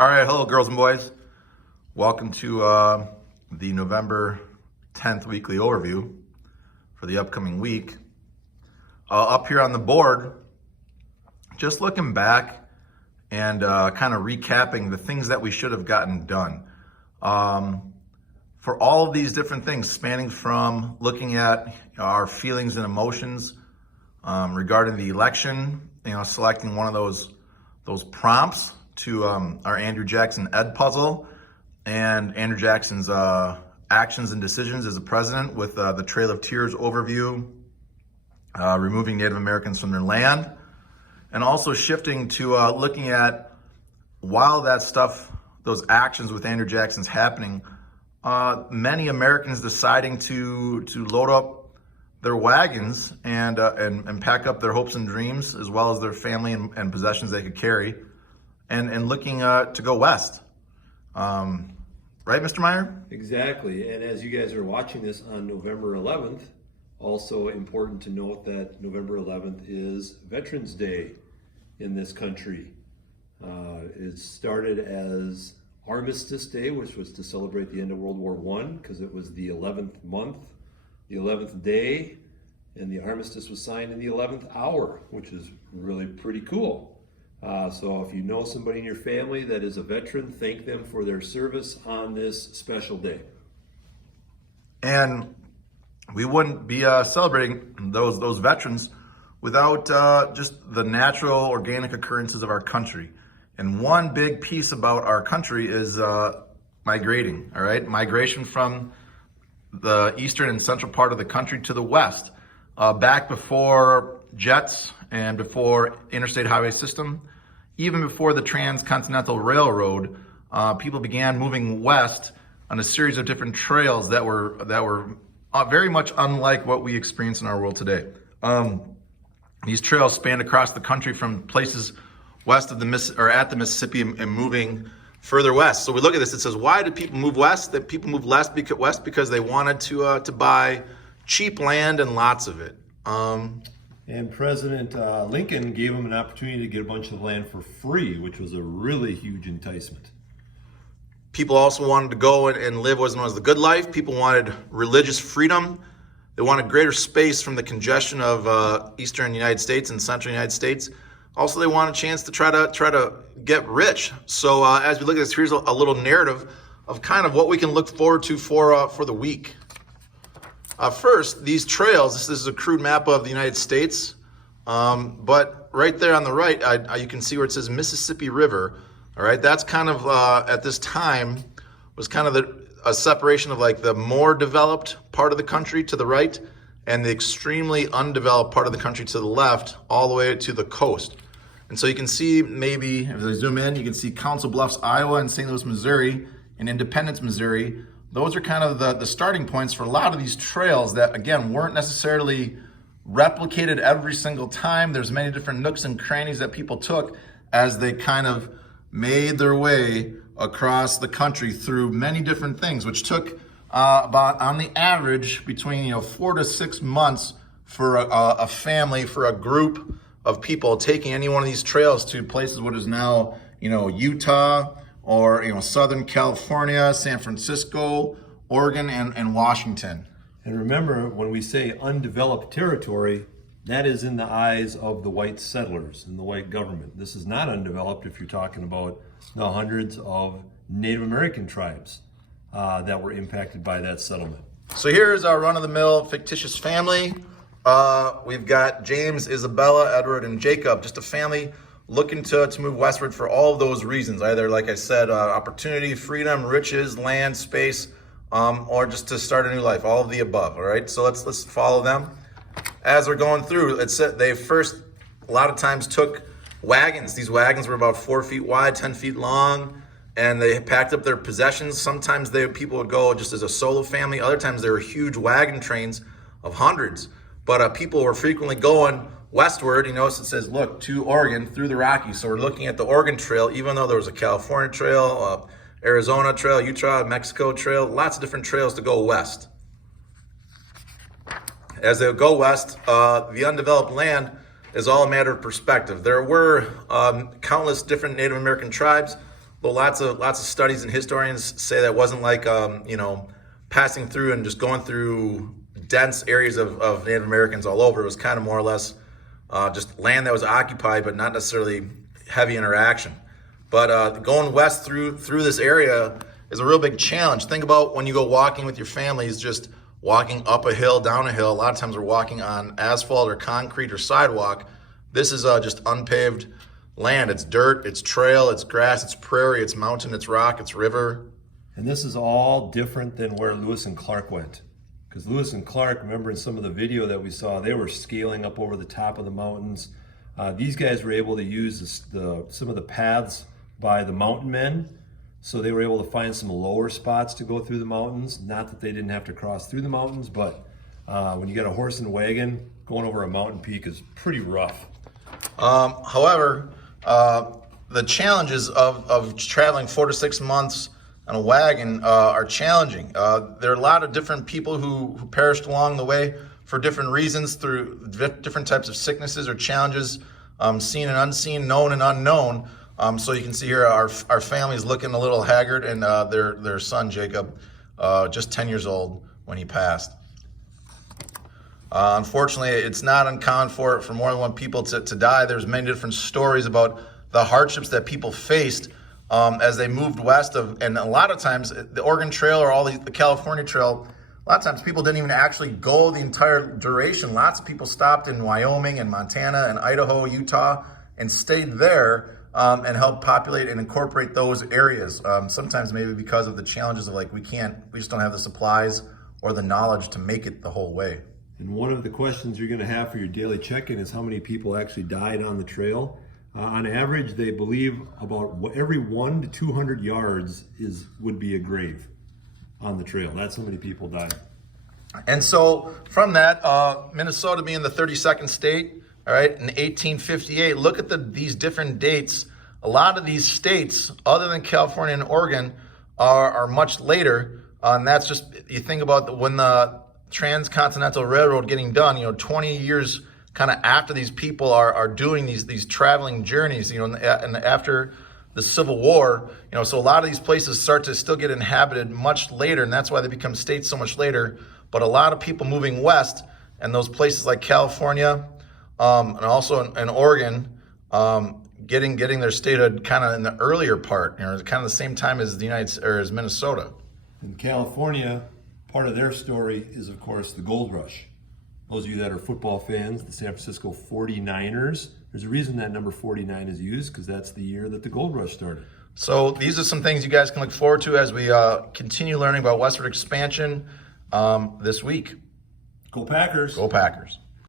All right, hello, girls and boys. Welcome to the November 10th weekly overview for the upcoming week. Up here on the board, just looking back and kind of recapping the things that we should have gotten done. For all of these different things, spanning from looking at our feelings and emotions regarding the election, selecting one of those prompts to our Andrew Jackson Ed puzzle and Andrew Jackson's actions and decisions as a president with the Trail of Tears overview, removing Native Americans from their land, and also shifting to looking at, while that stuff, those actions with Andrew Jackson's happening, many Americans deciding to load up their wagons and pack up their hopes and dreams, as well as their family and possessions they could carry, and looking to go west. Right, Mr. Meyer? Exactly. And as you guys are watching this on November 11th, also important to note that November 11th is Veterans Day in this country. It started as Armistice Day, which was to celebrate the end of World War I, because it was the 11th month, the 11th day, and the armistice was signed in the 11th hour, which is really pretty cool. So if you know somebody in your family that is a veteran, thank them for their service on this special day. And we wouldn't be celebrating those veterans without just the natural, organic occurrences of our country. And one big piece about our country is migrating, all right? Migration from the eastern and central part of the country to the west. Back before jets and before interstate highway system, even before the Transcontinental Railroad, people began moving west on a series of different trails that were very much unlike what we experience in our world today. These trails spanned across the country from places west of at the Mississippi and moving further west. So we look at this, it says, why did people move west? That people moved west because they wanted to buy cheap land and lots of it. And President Lincoln gave them an opportunity to get a bunch of land for free, which was a really huge enticement. People also wanted to go and live what's known as the good life. People wanted religious freedom. They wanted greater space from the congestion of eastern United States and central United States. Also, they want a chance to try to get rich. So as we look at this, here's a little narrative of kind of what we can look forward to for the week. First, these trails, this is a crude map of the United States, but right there on the right, you can see where it says Mississippi River. All right, that's kind of, at this time, was kind of a separation of like the more developed part of the country to the right and the extremely undeveloped part of the country to the left, all the way to the coast. And so you can see, maybe, if I zoom in, you can see Council Bluffs, Iowa, and St. Louis, Missouri, and Independence, Missouri. Those are kind of the starting points for a lot of these trails that, again, weren't necessarily replicated every single time. There's many different nooks and crannies that people took as they kind of made their way across the country through many different things, which took about, on the average, between 4 to 6 months for a family, for a group of people taking any one of these trails to places what is now Utah, or Southern California, San Francisco, Oregon, and Washington. And remember, when we say undeveloped territory, that is in the eyes of the white settlers and the white government. This is not undeveloped if you're talking about the hundreds of Native American tribes that were impacted by that settlement. So here's our run-of-the-mill fictitious family. We've got James, Isabella, Edward, and Jacob, just a family looking to move westward for all of those reasons. Either, like I said, opportunity, freedom, riches, land, space, or just to start a new life, all of the above, all right? So let's follow them. As they're going through, they first, a lot of times, took wagons. These wagons were about 4 feet wide, 10 feet long, and they packed up their possessions. Sometimes people would go just as a solo family. Other times there were huge wagon trains of hundreds. But people were frequently going westward. You notice it says, look, to Oregon through the Rockies. So we're looking at the Oregon Trail, even though there was a California Trail, Arizona Trail, Utah, Mexico Trail, lots of different trails to go west. As they go west, the undeveloped land is all a matter of perspective. There were countless different Native American tribes Though lots of studies and historians say that wasn't like passing through and just going through dense areas of Native Americans all over. It was kind of more or less just land that was occupied, but not necessarily heavy interaction. But going west through this area is a real big challenge. Think about when you go walking with your families, just walking up a hill, down a hill. A lot of times we're walking on asphalt or concrete or sidewalk. This is just unpaved land. It's dirt, it's trail, it's grass, it's prairie, it's mountain, it's rock, it's river. And this is all different than where Lewis and Clark went. Because Lewis and Clark, remember in some of the video that we saw, they were scaling up over the top of the mountains. These guys were able to use some of the paths by the mountain men. So they were able to find some lower spots to go through the mountains. Not that they didn't have to cross through the mountains, but when you got a horse and wagon, going over a mountain peak is pretty rough. However, the challenges of traveling 4 to 6 months on a wagon are challenging. There are a lot of different people who perished along the way for different reasons through different types of sicknesses or challenges, seen and unseen, known and unknown. So you can see here our family's looking a little haggard, and their son Jacob, just 10 years old when he passed. Unfortunately, it's not uncommon for more than one people to die. There's many different stories about the hardships that people faced as they moved west and a lot of times the Oregon Trail or the California Trail, a lot of times people didn't even actually go the entire duration. Lots of people stopped in Wyoming and Montana and Idaho, Utah, and stayed there and helped populate and incorporate those areas. Sometimes maybe because of the challenges of we just don't have the supplies or the knowledge to make it the whole way. And one of the questions you're going to have for your daily check-in is how many people actually died on the trail. On average, they believe about every 1 to 200 yards would be a grave on the trail. That's how many people died. And so from that, Minnesota being the 32nd state, all right, in 1858, look at these different dates. A lot of these states, other than California and Oregon, are much later. And that's just, you think about when the Transcontinental Railroad getting done, 20 years kind of after these people are doing these traveling journeys, and after the Civil War, so a lot of these places start to still get inhabited much later, and that's why they become states so much later. But a lot of people moving west, and those places like California, and also in Oregon, getting their statehood kind of in the earlier part, kind of the same time as as Minnesota. In California, part of their story is, of course, the gold rush. Those of you that are football fans, the San Francisco 49ers, there's a reason that number 49 is used, because that's the year that the gold rush started. So these are some things you guys can look forward to as we continue learning about westward expansion this week. Go Packers! Go Packers.